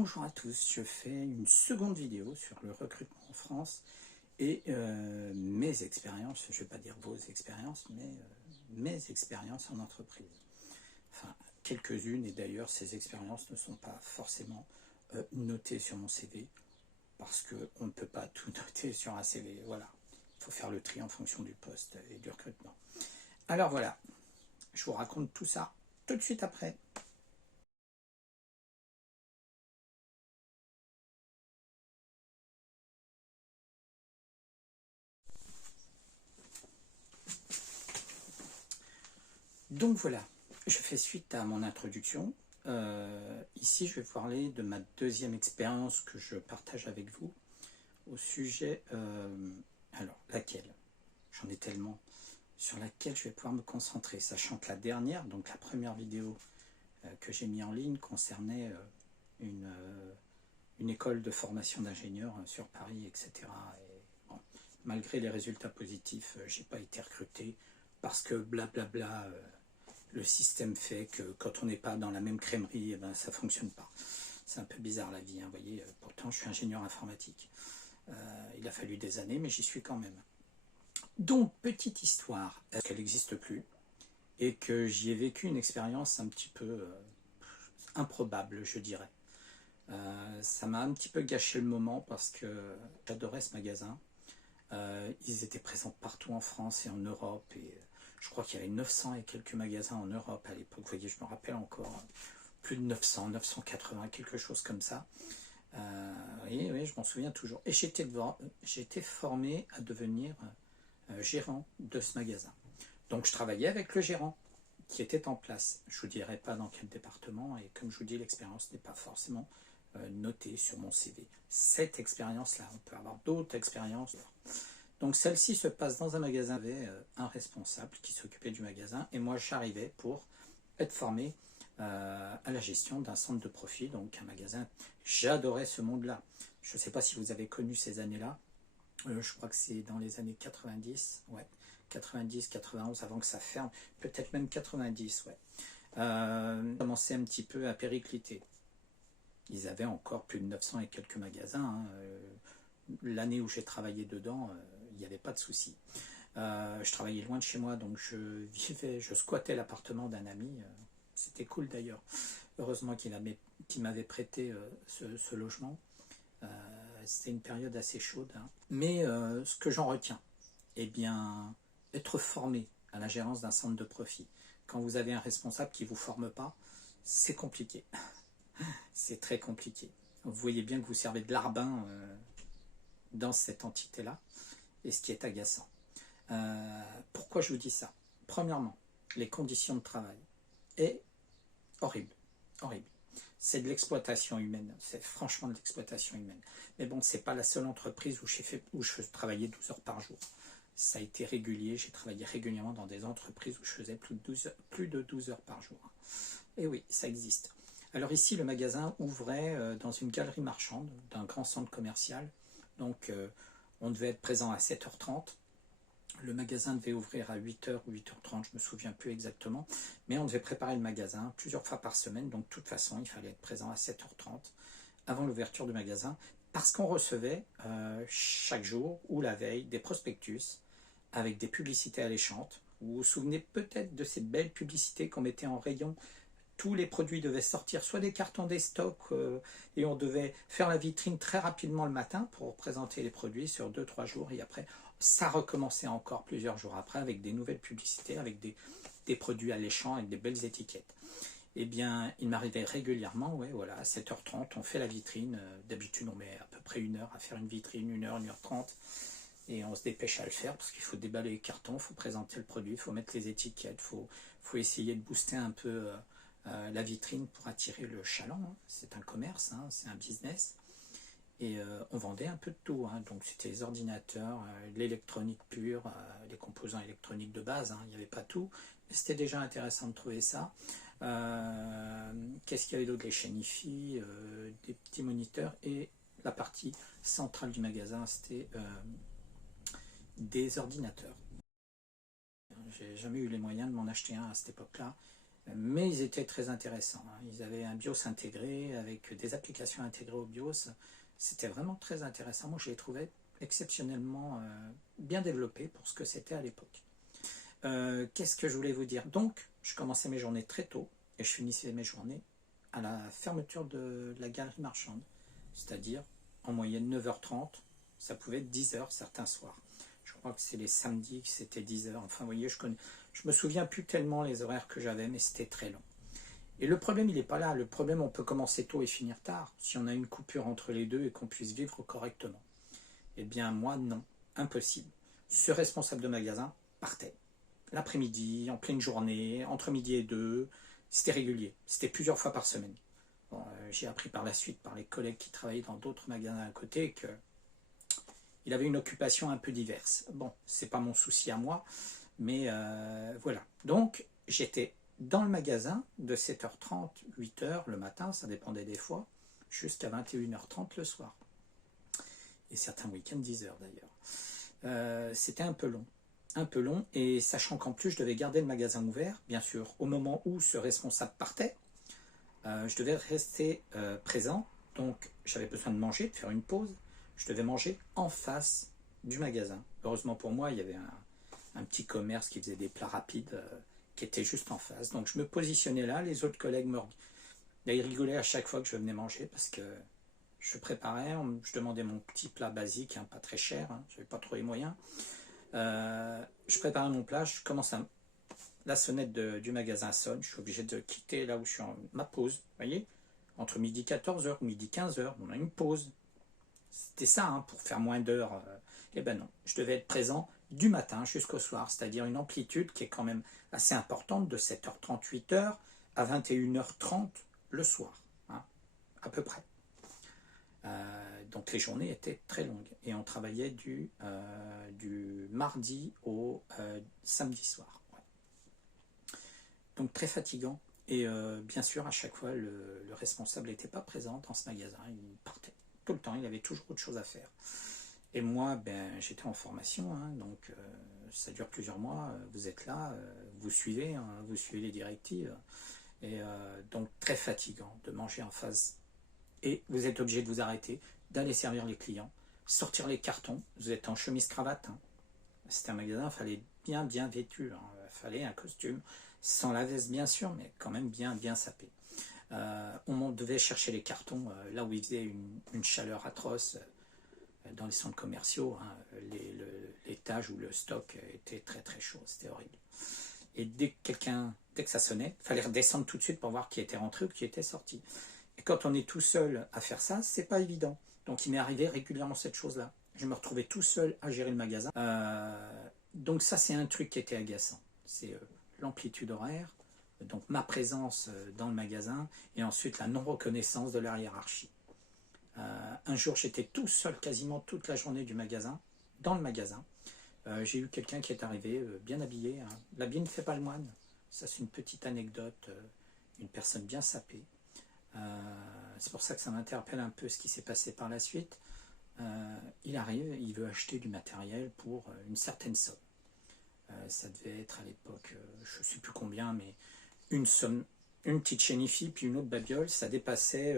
Bonjour à tous, je fais une seconde vidéo sur le recrutement en France et mes expériences, je ne vais pas dire vos expériences, mais mes expériences en entreprise. Enfin, quelques-unes, et d'ailleurs ces expériences ne sont pas forcément notées sur mon CV, parce qu'on ne peut pas tout noter sur un CV, voilà. Il faut faire le tri en fonction du poste et du recrutement. Alors voilà, je vous raconte tout ça tout de suite après. Donc voilà, je fais suite à mon introduction. Ici, je vais vous parler de ma deuxième expérience que je partage avec vous au sujet, alors laquelle, j'en ai tellement, sur laquelle je vais pouvoir me concentrer, sachant que la dernière, donc la première vidéo que j'ai mis en ligne concernait une école de formation d'ingénieurs sur Paris, etc. Et, bon, malgré les résultats positifs, j'ai pas été recruté parce que blablabla. Le système fait que quand on n'est pas dans la même crèmerie, eh ben, ça ne fonctionne pas. C'est un peu bizarre la vie, hein, vous voyez. Pourtant, je suis ingénieur informatique. Il a fallu des années, mais j'y suis quand même. Donc, petite histoire, est-ce qu'elle n'existe plus et que j'y ai vécu une expérience un petit peu improbable, je dirais. Ça m'a un petit peu gâché le moment parce que j'adorais ce magasin. Ils étaient présents partout en France et en Europe et je crois qu'il y avait 900 et quelques magasins en Europe à l'époque. Vous voyez, je me rappelle encore, plus de 900, 980, quelque chose comme ça. Oui, je m'en souviens toujours. Et j'ai été formé à devenir gérant de ce magasin. Donc je travaillais avec le gérant qui était en place. Je ne vous dirai pas dans quel département et comme je vous dis, l'expérience n'est pas forcément notée sur mon CV. Cette expérience-là, on peut avoir d'autres expériences. Donc celle-ci se passe dans un magasin avec un responsable qui s'occupait du magasin et moi j'arrivais pour être formé à la gestion d'un centre de profit, donc un magasin. J'adorais ce monde-là. Je ne sais pas si vous avez connu ces années-là. Je crois que c'est dans les années 90, ouais, 90, 91 avant que ça ferme, peut-être même 90, ouais. Commençait un petit peu à péricliter. Ils avaient encore plus de 900 et quelques magasins. Hein. L'année où j'ai travaillé dedans, il n'y avait pas de souci. Je travaillais loin de chez moi, donc je squattais l'appartement d'un ami. C'était cool d'ailleurs. Heureusement qu'il m'avait prêté ce logement. C'était une période assez chaude. Hein. Mais ce que j'en retiens, eh bien, être formé à la gérance d'un centre de profit, quand vous avez un responsable qui ne vous forme pas, c'est compliqué. C'est très compliqué. Vous voyez bien que vous servez de larbin dans cette entité-là, et ce qui est agaçant. Pourquoi je vous dis ça? Premièrement, les conditions de travail est horrible, horrible. C'est de l'exploitation humaine, c'est franchement de l'exploitation humaine. Mais bon, c'est pas la seule entreprise où je travaillais 12 heures par jour. Ça a été régulier, j'ai travaillé régulièrement dans des entreprises où je faisais plus de 12 heures par jour. Et oui, ça existe. Alors ici, le magasin ouvrait dans une galerie marchande d'un grand centre commercial. Donc, on devait être présent à 7h30. Le magasin devait ouvrir à 8h ou 8h30, je ne me souviens plus exactement. Mais on devait préparer le magasin plusieurs fois par semaine. Donc, de toute façon, il fallait être présent à 7h30 avant l'ouverture du magasin. Parce qu'on recevait chaque jour ou la veille des prospectus avec des publicités alléchantes. Vous vous souvenez peut-être de ces belles publicités qu'on mettait en rayon. Tous les produits devaient sortir, soit des cartons des stocks, et on devait faire la vitrine très rapidement le matin pour présenter les produits sur 2-3 jours. Et après, ça recommençait encore plusieurs jours après avec des nouvelles publicités, avec des produits alléchants, avec des belles étiquettes. Eh bien, il m'arrivait régulièrement, ouais, voilà, à 7h30, on fait la vitrine. D'habitude, on met à peu près 1 heure à faire une vitrine, 1h, 1h30. Et on se dépêche à le faire parce qu'il faut déballer les cartons, il faut présenter le produit, il faut mettre les étiquettes, il faut essayer de booster un peu la vitrine pour attirer le chaland. Hein. C'est un commerce, hein, c'est un business. Et on vendait un peu de tout. Hein. Donc c'était les ordinateurs, l'électronique pure, les composants électroniques de base. Hein. Il n'y avait pas tout. Mais c'était déjà intéressant de trouver ça. Qu'est-ce qu'il y avait d'autre? Les chaînes hi-fi, des petits moniteurs. Et la partie centrale du magasin, c'était des ordinateurs. J'ai jamais eu les moyens de m'en acheter un à cette époque-là. Mais ils étaient très intéressants, hein. Ils avaient un BIOS intégré avec des applications intégrées au BIOS. C'était vraiment très intéressant. Moi, je les trouvais exceptionnellement bien développés pour ce que c'était à l'époque. Qu'est-ce que je voulais vous dire? Donc, je commençais mes journées très tôt et je finissais mes journées à la fermeture de la galerie marchande, c'est-à-dire en moyenne 9h30, ça pouvait être 10h certains soirs. Je crois que c'est les samedis que c'était 10h. Enfin, vous voyez, je me souviens plus tellement les horaires que j'avais, mais c'était très long. Et le problème, il n'est pas là. Le problème, on peut commencer tôt et finir tard, si on a une coupure entre les deux et qu'on puisse vivre correctement. Eh bien, moi, non. Impossible. Ce responsable de magasin partait. L'après-midi, en pleine journée, entre midi et deux, c'était régulier. C'était plusieurs fois par semaine. Bon, j'ai appris par la suite, par les collègues qui travaillaient dans d'autres magasins à côté, qu'il avait une occupation un peu diverse. Bon, c'est pas mon souci à moi, mais voilà. Donc, j'étais dans le magasin de 7h30, 8h le matin, ça dépendait des fois, jusqu'à 21h30 le soir. Et certains week-ends, 10h d'ailleurs. C'était un peu long. Un peu long, et sachant qu'en plus je devais garder le magasin ouvert, bien sûr, au moment où ce responsable partait, je devais rester présent, donc j'avais besoin de manger, de faire une pause, je devais manger en face du magasin. Heureusement pour moi, il y avait un petit commerce qui faisait des plats rapides, qui était juste en face, donc je me positionnais là, les autres collègues ils rigolaient à chaque fois que je venais manger, parce que je préparais, je demandais mon petit plat basique, hein, pas très cher, hein, je n'avais pas trop les moyens. Je préparais mon plat, je commence à... La sonnette du magasin sonne, je suis obligé de quitter là où je suis en ma pause, vous voyez, entre midi 14h, midi 15h, on a une pause. C'était ça, hein, pour faire moins d'heures. Eh ben non, je devais être présent du matin jusqu'au soir, c'est-à-dire une amplitude qui est quand même assez importante, de 7h30, 8h à 21h30 le soir, hein, à peu près. Donc les journées étaient très longues et on travaillait du mardi au samedi soir. Ouais. Donc très fatigant, et bien sûr à chaque fois le responsable n'était pas présent dans ce magasin, il partait tout le temps, il avait toujours autre chose à faire. Et moi, ben, j'étais en formation, hein, donc ça dure plusieurs mois, vous êtes là, vous suivez, hein, vous suivez les directives, et donc très fatigant de manger en face. Et vous êtes obligé de vous arrêter, d'aller servir les clients, sortir les cartons, vous êtes en chemise-cravate. Hein. C'était un magasin, il fallait bien vêtu, hein. Il fallait un costume, sans la veste bien sûr, mais quand même bien sapé. On devait chercher les cartons là où il faisait une chaleur atroce, dans les centres commerciaux, hein, l'étage où le stock était très chaud, c'était horrible. Et dès que ça sonnait, il fallait redescendre tout de suite pour voir qui était rentré ou qui était sorti. Et quand on est tout seul à faire ça, c'est pas évident. Donc il m'est arrivé régulièrement cette chose-là. Je me retrouvais tout seul à gérer le magasin. Donc ça, c'est un truc qui était agaçant. C'est l'amplitude horaire, donc ma présence dans le magasin, et ensuite la non-reconnaissance de la hiérarchie. Un jour, j'étais tout seul quasiment toute la journée du magasin, dans le magasin. J'ai eu quelqu'un qui est arrivé bien habillé. Hein. L'habit ne fait pas le moine. Ça, c'est une petite anecdote. Une personne bien sapée. C'est pour ça que ça m'interpelle un peu ce qui s'est passé par la suite. Il arrive, il veut acheter du matériel pour une certaine somme. Ça devait être à l'époque, je ne sais plus combien, mais une somme, une petite chénifie, puis une autre babiole, ça dépassait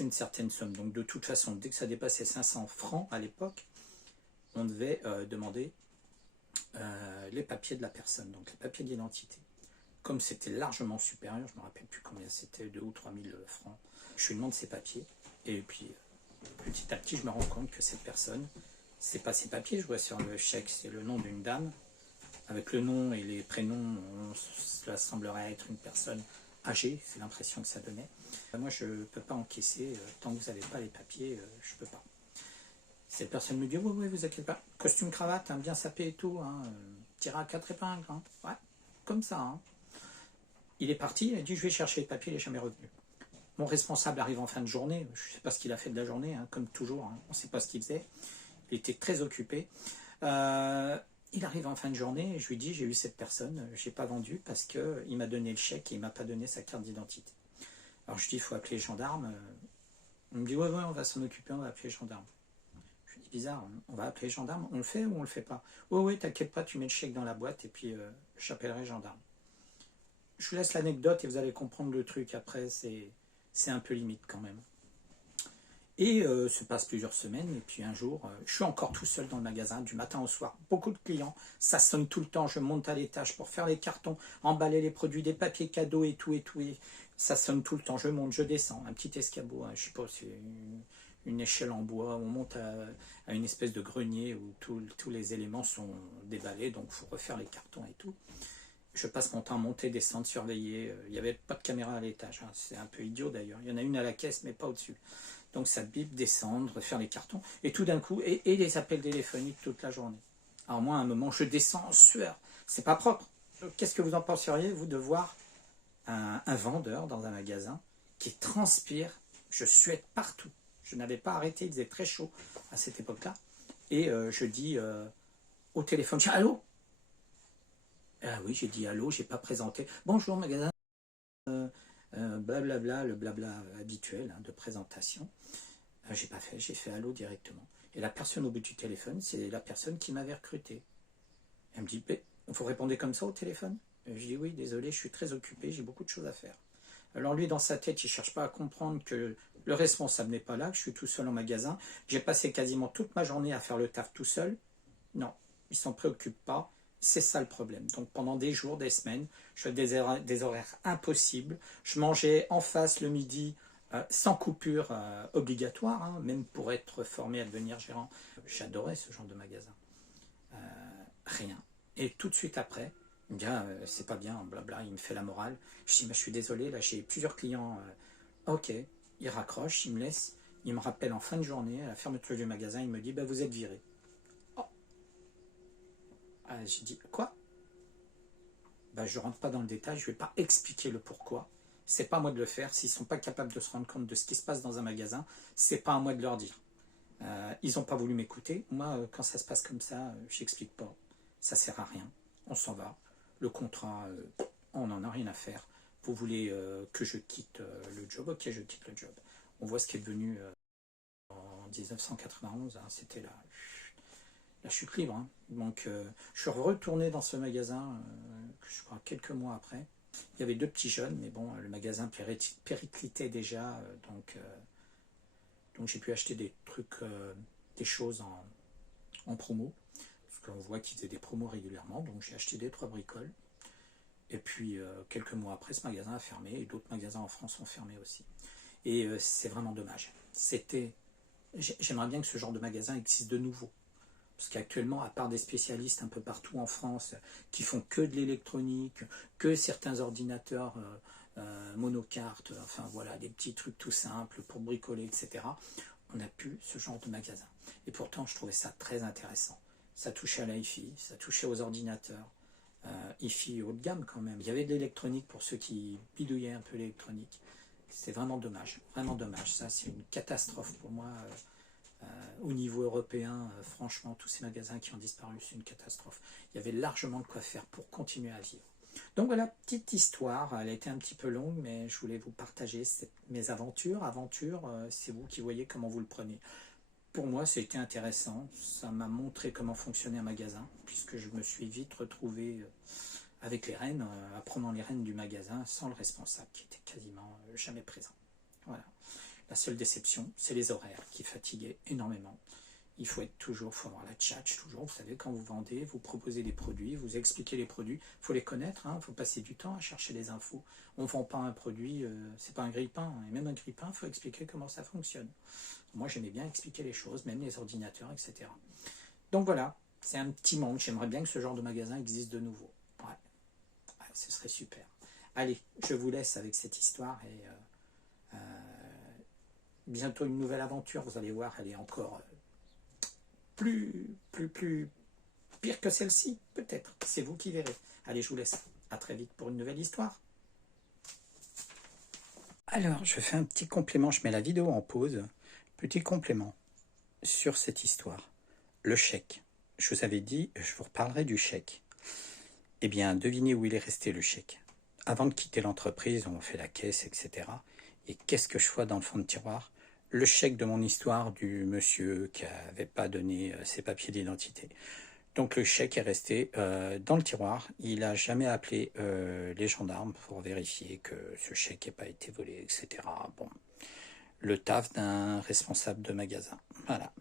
une certaine somme. Donc de toute façon, dès que ça dépassait 500 francs à l'époque, on devait demander les papiers de la personne, donc les papiers d'identité. Comme c'était largement supérieur, je ne me rappelle plus combien c'était, 2 ou 3 000 francs, je lui demande ses papiers, et puis petit à petit je me rends compte que cette personne, c'est pas ses papiers, je vois sur le chèque, c'est le nom d'une dame, avec le nom et les prénoms, cela semblerait être une personne âgée, c'est l'impression que ça donnait. Moi je ne peux pas encaisser, tant que vous n'avez pas les papiers, je ne peux pas. Cette personne me dit, oui, vous inquiétez pas, costume cravate, hein, bien sapé et tout, hein, tiré à 4 épingles, hein. Ouais, comme ça, hein. Il est parti, il a dit je vais chercher le papier, il n'est jamais revenu. Mon responsable arrive en fin de journée, je ne sais pas ce qu'il a fait de la journée, hein, comme toujours, hein, on ne sait pas ce qu'il faisait. Il était très occupé. Il arrive en fin de journée et je lui dis j'ai eu cette personne, je n'ai pas vendu parce qu'il m'a donné le chèque et il ne m'a pas donné sa carte d'identité. Alors je dis il faut appeler les gendarmes. On me dit ouais, on va s'en occuper, on va appeler les gendarmes. Je lui dis bizarre, on va appeler les gendarmes, on le fait ou on le fait pas? Oui, t'inquiète pas, tu mets le chèque dans la boîte et puis j'appellerai les gendarmes. Je vous laisse l'anecdote et vous allez comprendre le truc. Après, c'est un peu limite quand même. Et se passe plusieurs semaines, et puis un jour, je suis encore tout seul dans le magasin, du matin au soir, beaucoup de clients, ça sonne tout le temps, je monte à l'étage pour faire les cartons, emballer les produits, des papiers cadeaux et tout, et ça sonne tout le temps, je monte, je descends, un petit escabeau, hein, je sais pas, c'est une échelle en bois, on monte à une espèce de grenier où tous les éléments sont déballés, donc il faut refaire les cartons et tout. Je passe mon temps à monter, descendre, surveiller, il n'y avait pas de caméra à l'étage, hein, c'est un peu idiot d'ailleurs, il y en a une à la caisse mais pas au-dessus. Donc ça bip, descendre, faire les cartons, et tout d'un coup, et les appels téléphoniques toute la journée. Alors moi, à un moment, je descends en sueur. C'est pas propre. Qu'est-ce que vous en penseriez, vous, de voir un vendeur dans un magasin qui transpire, je suette partout. Je n'avais pas arrêté, il faisait très chaud à cette époque-là. Et je dis au téléphone, allô? Ah oui, j'ai dit allô, j'ai pas présenté. Bonjour, magasin. Blablabla, le blabla habituel hein, de présentation. J'ai pas fait, j'ai fait allô directement. Et la personne au bout du téléphone, c'est la personne qui m'avait recruté. Elle me dit, vous répondez comme ça au téléphone? Je dis oui, désolé, je suis très occupé, j'ai beaucoup de choses à faire. Alors lui, dans sa tête, il ne cherche pas à comprendre que le responsable n'est pas là, que je suis tout seul en magasin. J'ai passé quasiment toute ma journée à faire le taf tout seul. Non, il ne s'en préoccupe pas. C'est ça le problème. Donc pendant des jours, des semaines, je fais des horaires impossibles. Je mangeais en face le midi sans coupure obligatoire, hein, même pour être formé à devenir gérant. J'adorais ce genre de magasin. Rien. Et tout de suite après, il me dit c'est pas bien, blabla, il me fait la morale. Je dis je suis désolé, là j'ai plusieurs clients. Ok, il raccroche, il me laisse, il me rappelle en fin de journée, à la fermeture du magasin, il me dit vous êtes viré. Oh. J'ai dit quoi? Je rentre pas dans le détail, je vais pas expliquer le pourquoi. C'est pas à moi de le faire. S'ils sont pas capables de se rendre compte de ce qui se passe dans un magasin, c'est pas à moi de leur dire. Ils n'ont pas voulu m'écouter. Moi, quand ça se passe comme ça, j'explique pas. Ça sert à rien. On s'en va. Le contrat, on n'en a rien à faire. Vous voulez que je quitte le job? Ok, je quitte le job. On voit ce qui est devenu en 1991. Hein, c'était la chute libre. Hein. Donc, je suis retourné dans ce magasin, je crois, quelques mois après. Il y avait deux petits jeunes, mais bon, le magasin périclitait déjà, donc j'ai pu acheter des trucs, des choses en promo, parce qu'on voit qu'ils faisaient des promos régulièrement, donc j'ai acheté des 3 bricoles. Et puis quelques mois après, ce magasin a fermé, et d'autres magasins en France ont fermé aussi. Et c'est vraiment dommage. J'aimerais bien que ce genre de magasin existe de nouveau. Parce qu'actuellement, à part des spécialistes un peu partout en France qui font que de l'électronique, que certains ordinateurs monocartes, enfin voilà, des petits trucs tout simples pour bricoler, etc., on n'a plus ce genre de magasin. Et pourtant, je trouvais ça très intéressant. Ça touchait à l'hi-fi, ça touchait aux ordinateurs, hi-fi haut de gamme quand même. Il y avait de l'électronique pour ceux qui bidouillaient un peu l'électronique. C'est vraiment dommage, vraiment dommage. Ça, c'est une catastrophe pour moi. Au niveau européen, franchement, tous ces magasins qui ont disparu, c'est une catastrophe. Il y avait largement de quoi faire pour continuer à vivre. Donc voilà, petite histoire, elle a été un petit peu longue, mais je voulais vous partager mes aventures. C'est vous qui voyez comment vous le prenez. Pour moi, c'était intéressant, ça m'a montré comment fonctionnait un magasin, puisque je me suis vite retrouvé avec les rênes, apprenant les rênes du magasin, sans le responsable, qui était quasiment jamais présent. Voilà. La seule déception, c'est les horaires qui fatiguaient énormément. Il faut avoir la tchatche toujours. Vous savez, quand vous vendez, vous proposez des produits, vous expliquez les produits. Il faut les connaître, il faut passer du temps à chercher les infos. On ne vend pas un produit, c'est pas un grille-pain. Et même un grille-pain, il faut expliquer comment ça fonctionne. Moi, j'aimais bien expliquer les choses, même les ordinateurs, etc. Donc voilà, c'est un petit manque. J'aimerais bien que ce genre de magasin existe de nouveau. Ouais, ce serait super. Allez, je vous laisse avec cette histoire et bientôt une nouvelle aventure, vous allez voir, elle est encore plus pire que celle-ci, peut-être. C'est vous qui verrez. Allez, je vous laisse. À très vite pour une nouvelle histoire. Alors, je fais un petit complément, je mets la vidéo en pause. Petit complément sur cette histoire. Le chèque. Je vous avais dit, je vous reparlerai du chèque. Eh bien, devinez où il est resté le chèque. Avant de quitter l'entreprise, on fait la caisse, etc. Et qu'est-ce que je vois dans le fond de tiroir? Le chèque de mon histoire du monsieur qui n'avait pas donné ses papiers d'identité. Donc le chèque est resté dans le tiroir. Il n'a jamais appelé les gendarmes pour vérifier que ce chèque n'ait pas été volé, etc. Bon, le taf d'un responsable de magasin. Voilà.